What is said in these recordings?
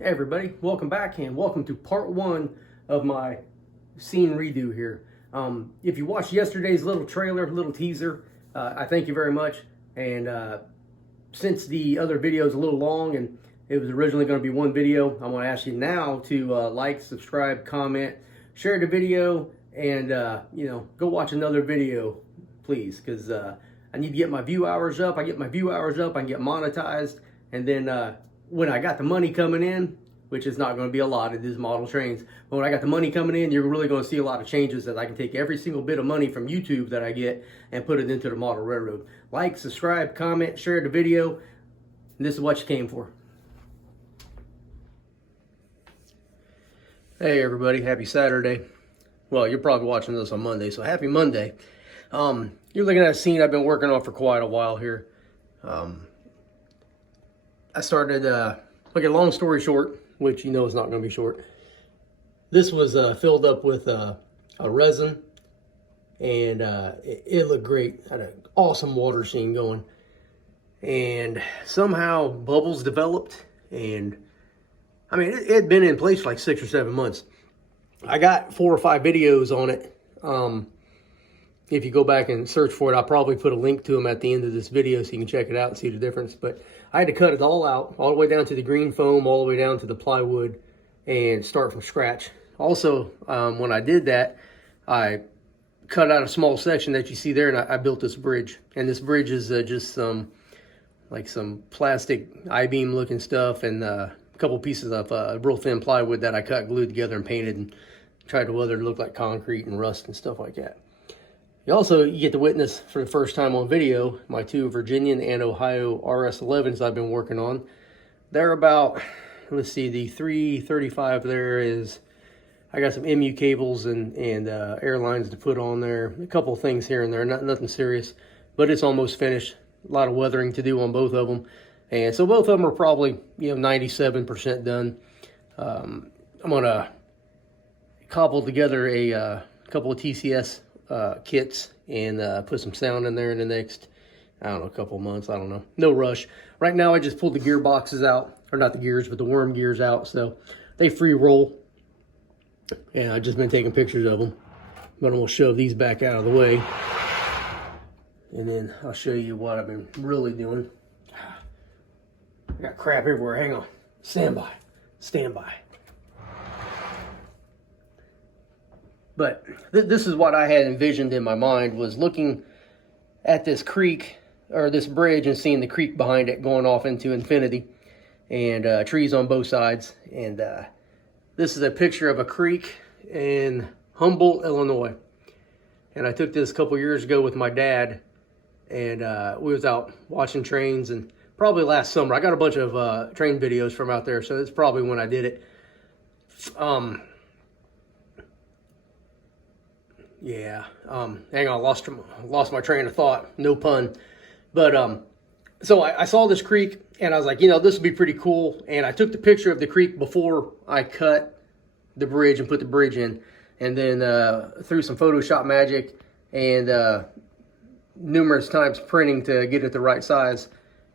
Hey everybody, welcome back and welcome to part one of my scene redo here. If you watched yesterday's little trailer, little teaser, I thank you very much. And since the other video is a little long and it was originally going to be one video, I'm going to ask you now to like, subscribe, comment, share the video, and go watch another video, please, because I need to get my view hours up. I get my view hours up, I can get monetized, and then when I got the money coming in, which is not going to be a lot, it is model trains, but when I got the money coming in, you're really going to see a lot of changes that I can take every single bit of money from YouTube that I get and put it into the model railroad. Like, subscribe, comment, share the video, and this is what you came for. Hey everybody, happy Saturday. Well, you're probably watching this on Monday, so happy Monday. You're looking at a scene I've been working on for quite a while here. I started, okay, long story short, which you know is not going to be short. This was filled up with a resin, and it looked great. Had an awesome water scene going. And somehow bubbles developed, and I mean, it had been in place for like 6 or 7 months. I got 4 or 5 videos on it. If you go back and search for it, I'll probably put a link to them at the end of this video so you can check it out and see the difference. But I had to cut it all out, all the way down to the green foam, all the way down to the plywood, and start from scratch. Also, when I did that, I cut out a small section that you see there, and I built this bridge. And this bridge is just some plastic I-beam looking stuff and a couple pieces of real thin plywood that I cut, glued together, and painted, and tried to weather it to look like concrete and rust and stuff like that. You get to witness for the first time on video my 2 Virginian and Ohio RS11s I've been working on. They're about, let's see, the 335 there is, I got some MU cables and airlines to put on there. A couple of things here and there, nothing serious, but it's almost finished. A lot of weathering to do on both of them. And so both of them are probably, 97% done. I'm gonna cobble together a couple of TCS kits and put some sound in there in the next, I don't know, a couple months. I don't know. No rush. Right now I just pulled the gearboxes out, or not the gears, but the worm gears out, so they free roll. And I've just been taking pictures of them. But I'm going to shove these back out of the way. And then I'll show you what I've been really doing. I got crap everywhere. Hang on. Stand by. Stand by. But this is what I had envisioned in my mind, was looking at this creek, or this bridge, and seeing the creek behind it going off into infinity, and trees on both sides. And this is a picture of a creek in Humboldt, Illinois. And I took this a couple years ago with my dad, and we was out watching trains, and probably last summer. I got a bunch of train videos from out there, so that's probably when I did it. Hang on, lost my train of thought, no pun. But so I saw this creek, and I was like, this would be pretty cool. And I took the picture of the creek before I cut the bridge and put the bridge in. And then through some Photoshop magic and numerous times printing to get it the right size,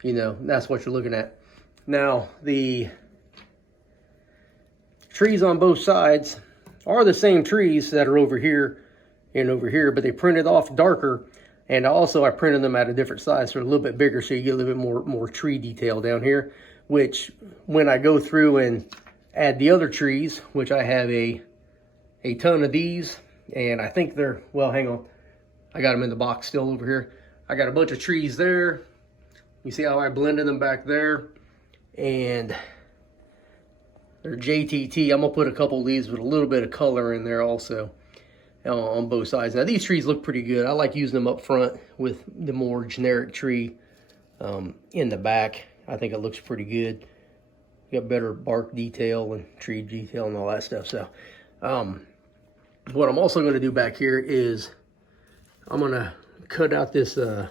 that's what you're looking at. Now, the trees on both sides are the same trees that are over here and over here, but they printed off darker, and also I printed them at a different size, so a little bit bigger, so you get a little bit more tree detail down here, which when I go through and add the other trees, which I have a ton of these, and I think they're, well, hang on, I got them in the box still over here. I got a bunch of trees there. You see how I blended them back there, and they're JTT. I'm gonna put a couple of these with a little bit of color in there also on both sides. Now these trees look pretty good. I like using them up front with the more generic tree in the back. I think it looks pretty good. Got better bark detail and tree detail and all that stuff. So what I'm also going to do back here is I'm going to cut out this the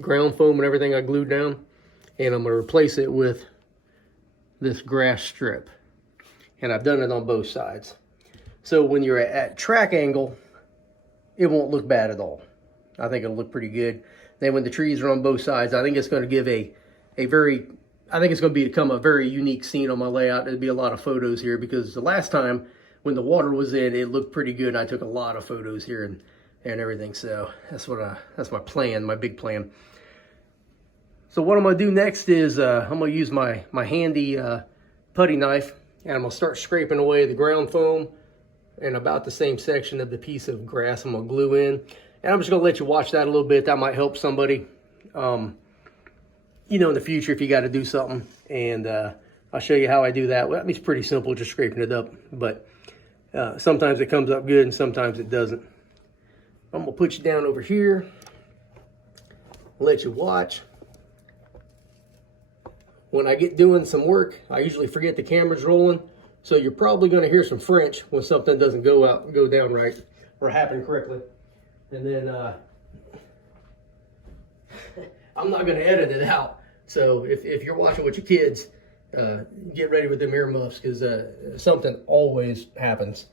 ground foam and everything I glued down, and I'm going to replace it with this grass strip. And I've done it on both sides. So when you're at track angle, it won't look bad at all. I think it'll look pretty good. Then when the trees are on both sides, I think it's going to give a very I think it's going to become a very unique scene on my layout. There'll be a lot of photos here because the last time when the water was in, it looked pretty good. I took a lot of photos here and everything. So that's my plan, my big plan. So what I'm going to do next is I'm going to use my handy putty knife, and I'm going to start scraping away the ground foam and about the same section of the piece of grass I'm going to glue in. And I'm just going to let you watch that a little bit. That might help somebody, you know, in the future if you got to do something. And I'll show you how I do that. Well, I mean, it's pretty simple, just scraping it up. But sometimes it comes up good and sometimes it doesn't. I'm going to put you down over here, let you watch. When I get doing some work, I usually forget the camera's rolling. So you're probably going to hear some French when something doesn't go down right or happen correctly. And then I'm not going to edit it out. So if you're watching with your kids, get ready with them earmuffs, because something always happens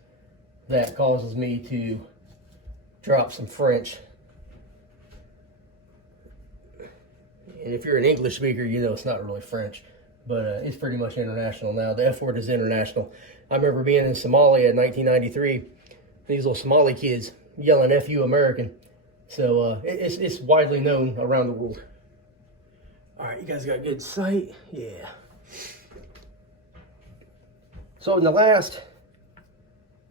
that causes me to drop some French. And if you're an English speaker, you know it's not really French, but it's pretty much international now. The F word is international. I remember being in Somalia in 1993, these little Somali kids yelling "F you American." So it's widely known around the world. All right, you guys got good sight? Yeah. So in the last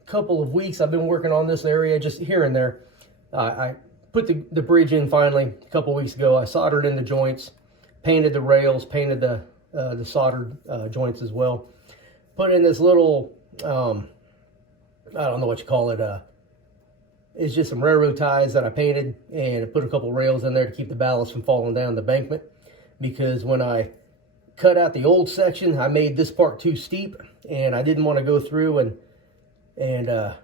couple of weeks, I've been working on this area just here and there. I put the bridge in finally a couple weeks ago. I soldered in the joints, painted the rails, painted the soldered joints as well. Put in this little, I don't know what you call it. It's just some railroad ties that I painted, and I put a couple rails in there to keep the ballast from falling down the embankment. Because when I cut out the old section, I made this part too steep, and I didn't want to go through and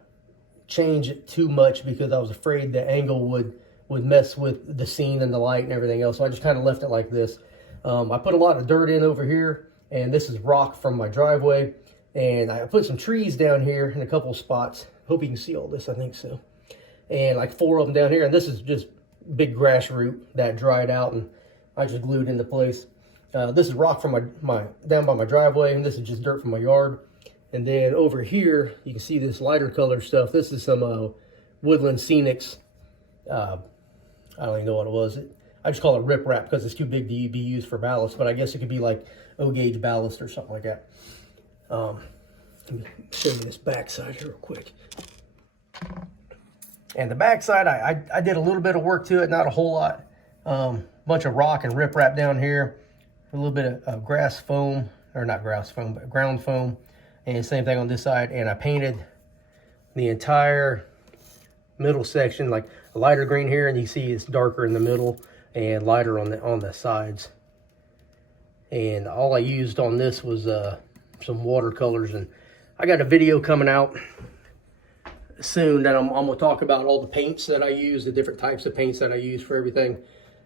change it too much because I was afraid the angle would mess with the scene and the light and everything else. So I just kind of left it like this. I put a lot of dirt in over here, and this is rock from my driveway. And I put some trees down here in a couple of spots. Hope you can see all this, I think so. And like 4 of them down here, and this is just big grass root that dried out, and I just glued into place. This is rock from my down by my driveway, and this is just dirt from my yard. And then over here, you can see this lighter color stuff. This is some Woodland Scenics. I don't even know what it was. I just call it rip wrap because it's too big to be used for ballast, but I guess it could be like O-gauge ballast or something like that. Let me show you this backside here real quick. And the backside, I did a little bit of work to it, not a whole lot. Bunch of rock and rip wrap down here. A little bit of grass foam, or not grass foam, but ground foam. And same thing on this side. And I painted the entire middle section, like a lighter green here, and you see it's darker in the middle and lighter on the sides. And all I used on this was some watercolors. And I got a video coming out soon that I'm going to talk about all the paints that I use, the different types of paints that I use for everything.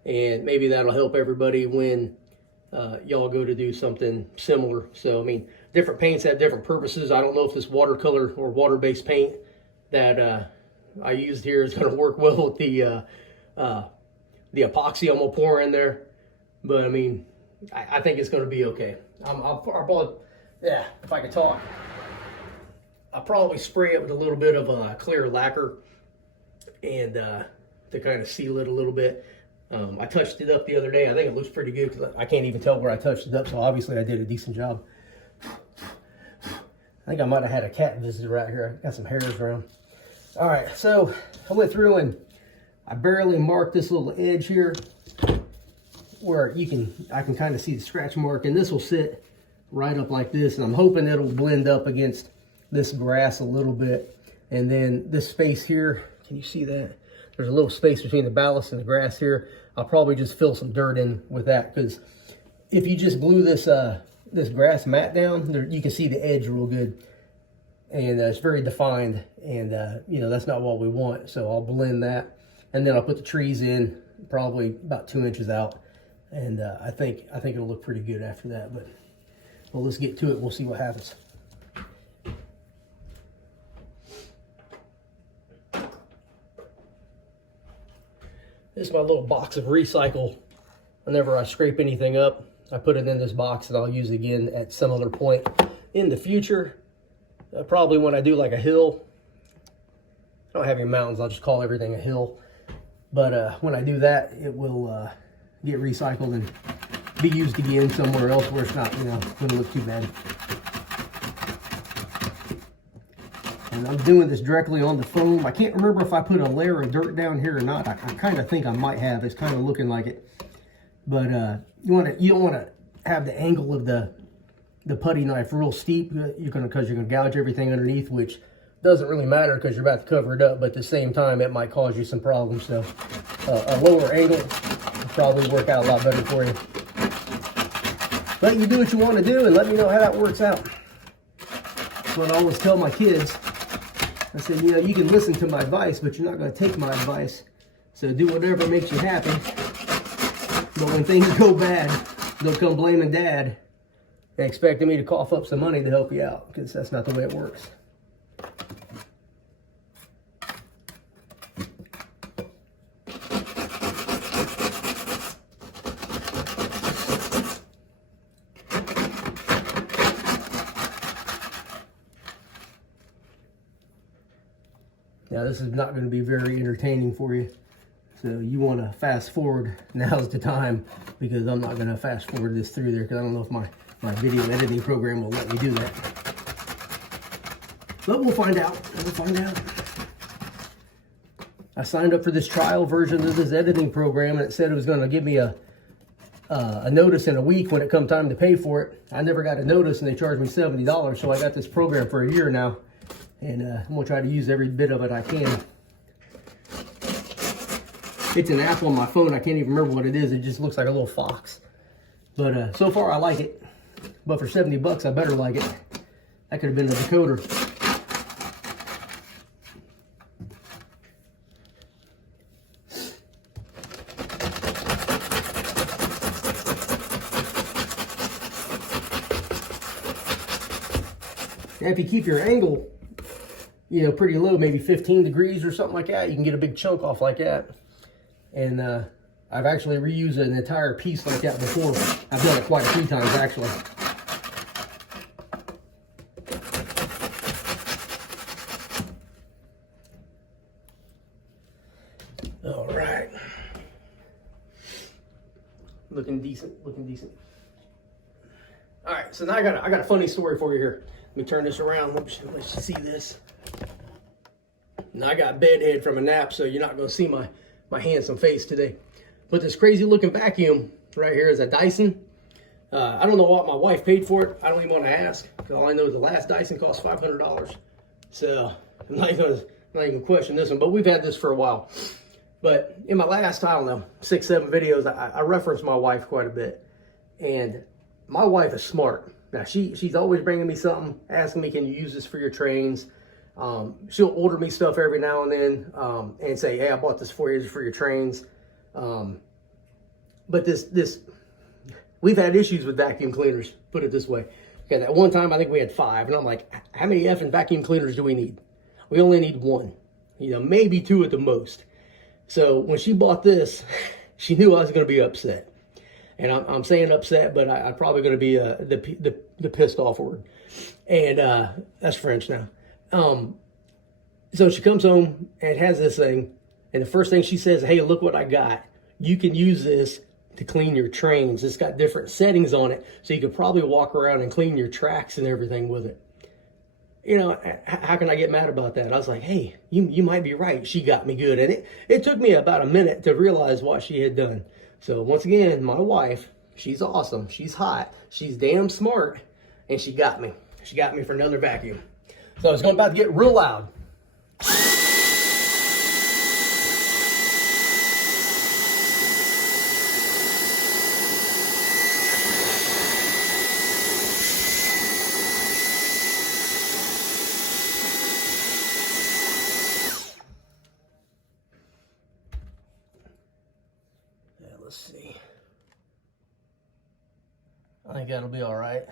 And maybe that'll help everybody when y'all go to do something similar. So, I mean, different paints have different purposes. I don't know if this watercolor or water-based paint that I used here is going to work well with the epoxy I'm going to pour in there. But, I mean, I think it's going to be okay. I'll probably, yeah, if I could talk, I'll probably spray it with a little bit of clear lacquer and to kind of seal it a little bit. I touched it up the other day. I think it looks pretty good because I can't even tell where I touched it up, so obviously I did a decent job. I think I might have had a cat visitor right here. I got some hairs around. All right, so I went through and I barely marked this little edge here where I can kind of see the scratch mark, and this will sit right up like this, and I'm hoping it'll blend up against this grass a little bit. And then this space here, can you see that? There's a little space between the ballast and the grass here. I'll probably just fill some dirt in with that, because if you just glue this this grass mat down, you can see the edge real good, and it's very defined, and you know, that's not what we want. So I'll blend that, and then I'll put the trees in probably about 2 inches out, and I think it'll look pretty good after that. But well, let's get to it. We'll see what happens. This is my little box of recycle. Whenever I scrape anything up, I put it in this box and I'll use it again at some other point in the future. Probably when I do like a hill. I don't have any mountains, I'll just call everything a hill. But when I do that, it will get recycled and be used again somewhere else where it's not, you know, going to look too bad. And I'm doing this directly on the foam. I can't remember if I put a layer of dirt down here or not. I kind of think I might have. It's kind of looking like it. But you don't want to have the angle of the putty knife real steep. Because you're gonna gouge everything underneath, which doesn't really matter because you're about to cover it up. But at the same time, it might cause you some problems. So a lower angle will probably work out a lot better for you. But you do what you want to do, and let me know how that works out. That's what I always tell my kids. I said, you know, you can listen to my advice, but you're not going to take my advice. So do whatever makes you happy. But when things go bad, don't come blaming Dad and expecting me to cough up some money to help you out, because that's not the way it works. Now this is not going to be very entertaining for you, so you want to fast forward. Now's the time, because I'm not going to fast forward this through there because I don't know if my video editing program will let me do that. But we'll find out. We'll find out. I signed up for this trial version of this editing program, and it said it was going to give me a notice in a week when it come time to pay for it. I never got a notice, and they charged me $70, so I got this program for a year now. And I'm going to try to use every bit of it I can. It's an app on my phone. I can't even remember what it is. It just looks like a little fox. But so far I like it. But for 70 bucks, I better like it. That could have been the decoder. Now if you keep your angle, you know, pretty low, maybe 15 degrees or something like that, you can get a big chunk off like that. And I've actually reused an entire piece like that before. I've done it quite a few times, actually. All right. Looking decent, looking decent. All right, so now I got a funny story for you here. Let me turn this around. Let you see this. Now I got bedhead from a nap, so you're not going to see my handsome face today. But this crazy looking vacuum right here is a Dyson. I don't know what my wife paid for it. I don't even want to ask, because all I know is the last Dyson cost $500. So I'm not even question this one. But we've had this for a while. But in my last, I don't know, 6, 7 videos, I referenced my wife quite a bit. And my wife is smart. Now she's always bringing me something, asking me, can you use this for your trains? She'll order me stuff every now and then and say, hey, I bought this for you for your trains. But we've had issues with vacuum cleaners, put it this way. Okay, that one time I think we had 5, and I'm like, how many effing vacuum cleaners do we need? We only need 1, you know, maybe 2 at the most. So when she bought this, she knew I was going to be upset. And I'm saying upset, but I'm probably going to be the pissed off word. And that's French now. So she comes home and has this thing, and the first thing she says, hey, look what I got. You can use this to clean your trains. It's got different settings on it, so you could probably walk around and clean your tracks and everything with it. You know, how can I get mad about that? I was like, hey, you might be right. She got me good. And it took me about a minute to realize what she had done. So once again, my wife, she's awesome. She's hot. She's damn smart. And she got me. She got me for another vacuum. So it's about to get real loud. Let's see. I think that'll be all right.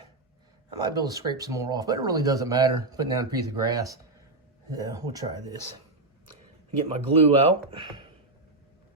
I might be able to scrape some more off, but it really doesn't matter. Putting down a piece of grass. Yeah, we'll try this. Get my glue out.